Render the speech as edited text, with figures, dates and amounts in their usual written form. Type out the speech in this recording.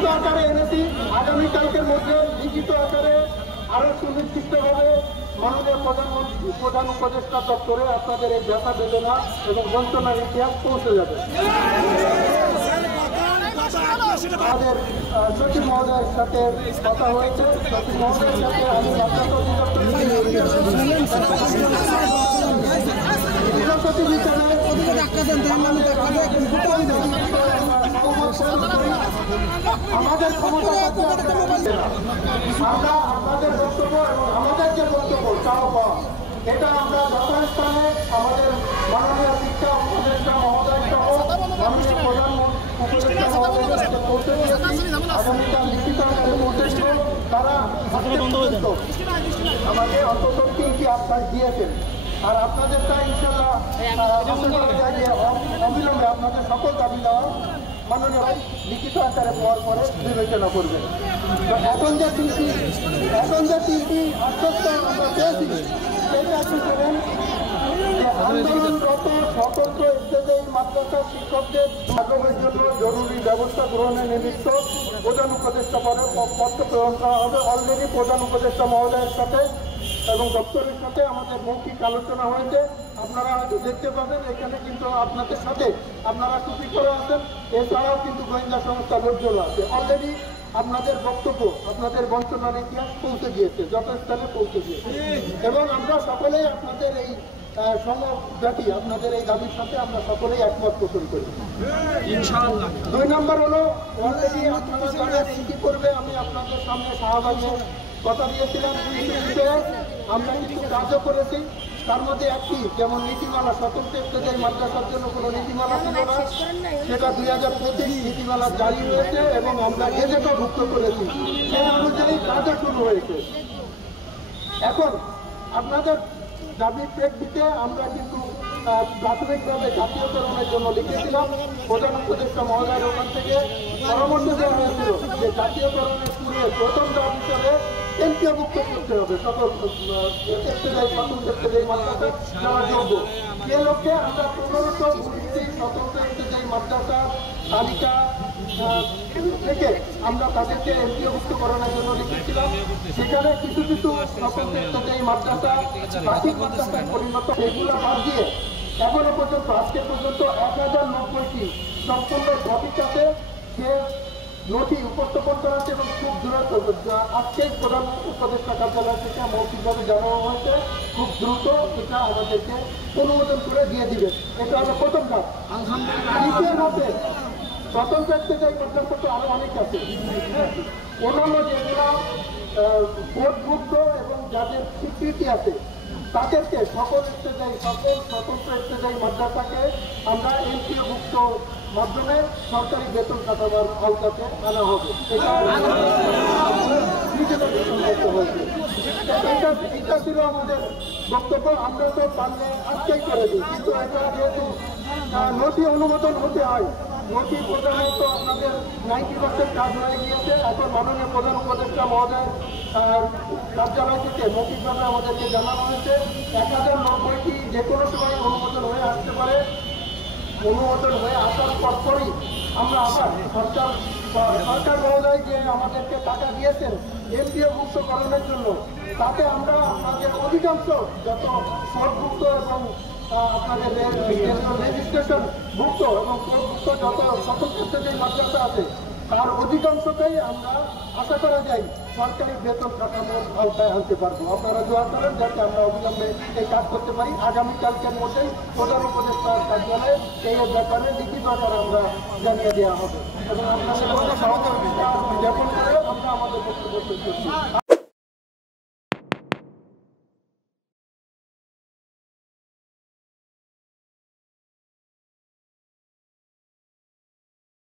লিখিত আকারে এনেছি। আগামীকালকের মধ্যে লিখিত আকারে আরো সুনির্দিষ্টভাবে মাননীয় প্রধানমন্ত্রী প্রধান উপদেষ্টা দপ্তরে আপনাদের এই ব্যথা বেদনা এবং যন্ত্রণার ইতিহাস পৌঁছে যাবে। আমাদের সচিব মহোদয়ের সাথে কথা হয়েছে। সচিব মহোদয়ের সাথে আমি সচিব হিসাবে আমাদের ক্ষমতা আমরা আমাদের বক্তব্য এবং আমাদের যে বক্তব্য চাও পাওয়া এটা আমরা যথাস্থানে আমাদের মাননীয় শিক্ষা উপদেষ্টা মহোদয় সহ মাননীয় প্রধানমন্ত্রী পৌঁছে দিয়েছি। আগামীকাল লিখিত আকারে পৌঁছেছিল। তারা আমাকে অন্তত 3টি আশ্বাস দিয়েছেন। আর আপনাদেরটা ইনশাল্লাহ অবিলম্বে আপনাদের সকল দাবি দেওয়া মাননীয় লিখিত আকারে পাওয়ার পরে বিবেচনা করবেন। তো এখন যে তিনটি আশ্বস্ত আমরা পেয়েছি সেটা আপনি করেন যে আন্দোলনরত স্বতন্ত্র স্টেজের মাদ্রাসা শিক্ষকদের আগ্রহের জন্য জরুরি ব্যবস্থা গ্রহণের নিমিত্ত প্রধান উপদেষ্টা পরে পত্র প্রেরণ করা হবে। অলরেডি প্রধান উপদেষ্টা মহোদয়ের সাথে এবং দপ্তরের সাথে আমাদের মৌখিক আলোচনা হয়েছে। আপনারা হয়তো দেখতে পাবেন এখানে কিন্তু আপনাদের সাথে আপনারা টুপি করে আছেন। এছাড়াও কিন্তু গোয়েন্দা সংস্থার লোকজন আছে। অলরেডি আপনাদের বক্তব্য আপনাদের বঞ্চনার ইতিহাস পৌঁছে দিয়েছে, যথাস্থানে পৌঁছে দিয়েছে এবং আমরা সকলেই আপনাদের এই সমব্যাপী আপনাদের এই দাবির সাথে আমরা সকলেই একমত পোষণ করি ইনশাআল্লাহ। 2 নম্বর হলো অলরেডি আপনারা জানেন কি করবে। আমি আপনাদের সামনে শাহবাগে কথা দিয়েছিলাম। আমরা কিছু কাজও করেছি। তার মধ্যে একটি যেমন নীতিমালা স্বতন্ত্র স্টেজের মাদ্রাসার জন্য কোনো নীতিমালা ছিল না, সেটা 2025 নীতিমালা জারি হয়েছে এবং আমরা গেজেটও ভুক্ত করেছি। সেই অনুযায়ী কাজও শুরু হয়েছে। এখন আপনাদের দাবির প্রেক্ষিতে আমরা কিন্তু প্রাথমিকভাবে জাতীয়করণের জন্য লিখেছিলাম। প্রধান উপদেষ্টা মহোদয়ের ওখান থেকে পরামর্শ দেওয়া হয়েছিল যে জাতীয়করণের পূর্বে প্রথম দাবি হিসেবে এনপিওভুক্ত করতে হবে সকল মাদ্রাসা যারা যোগ্য। সে লক্ষ্যে আমরা 1520টি স্বতন্ত্র মাদ্রাসার তালিকা থেকে আমরা তাদেরকে এনপিওভুক্তকরণের জন্য লিখেছিলাম। সেখানে কিছু কিছু স্বতন্ত্র মাদ্রাসা প্রাথমিক মাদ্রাসায় পরিণত, সেগুলো বাদ দিয়ে এখনো পর্যন্ত আজকে পর্যন্ত 1090টি সম্পূর্ণ সঠিক আছে সে নথি উপস্থাপন করা হচ্ছে এবং খুব দ্রুত আজকেই প্রধান উপদেষ্টা কার্যালয় থেকে মৌখিকভাবে জানানো হয়েছে খুব দ্রুত এটা আমাদেরকে অনুমোদন করে দিয়ে দিবে। এটা হলো প্রথম কাজ। দ্বিতীয় ধাপে স্বতন্ত্র স্টেজের মাদ্রাসা তো আরো অনেক আছে। অন্যান্য যেগুলো বোর্ডভুক্ত এবং যাদের স্বীকৃতি আছে তাদেরকে সকল স্বতন্ত্র স্টেজের মাদ্রাসাকে আমরা এনপিওভুক্ত মাধ্যমে সরকারি বেতন কাঠামোর আওতাতে আনা হবে। এটা ছিল আমাদের বক্তব্য। আমরা তো পারলে আজকেই করে দিই, কিন্তু এটা যেহেতু নথি অনুমোদন হতে হয়, নথি প্রধানত আপনাদের 90% কাজ হয়ে গিয়েছে। এখন মাননীয় প্রধান উপদেষ্টা মহোদয় কার্যালয় থেকে মৌখিকভাবে আমাদেরকে জানানো হয়েছে 1090টি যে কোনো সময় অনুমোদন হয়ে আসতে পারে। অনুমোদন হয়ে আসার পরপরই আমরা আবার সরকার মহোদয় যে আমাদেরকে টাকা দিয়েছেন এনপিওভুক্তকরণের জন্য, তাতে আমরা আপনাদের অধিকাংশ যত কোর্টভুক্ত এবং আপনাদের রেজিস্ট্রেশন ভুক্ত এবং কোর্টভুক্ত যত স্বতন্ত্র যে মাদ্রাসা আছে তার অধিকাংশকেই আমরা আশা করা যায় সরকারি বেতন কাঠামোর আওতায় আনতে পারবো। আপনারা দোয়া করেন যাতে আমরা অবিলম্বে এই কাজ করতে পারি। আগামীকালকের মধ্যেই প্রধান উপদেষ্টার কার্যালয়ে এই ব্যাপারে লিখিত আকারে আমরা জানিয়ে দেওয়া হবে এবং আপনাদের জ্ঞাপন করে আমরা আমাদের বক্তব্য শেষ করছি।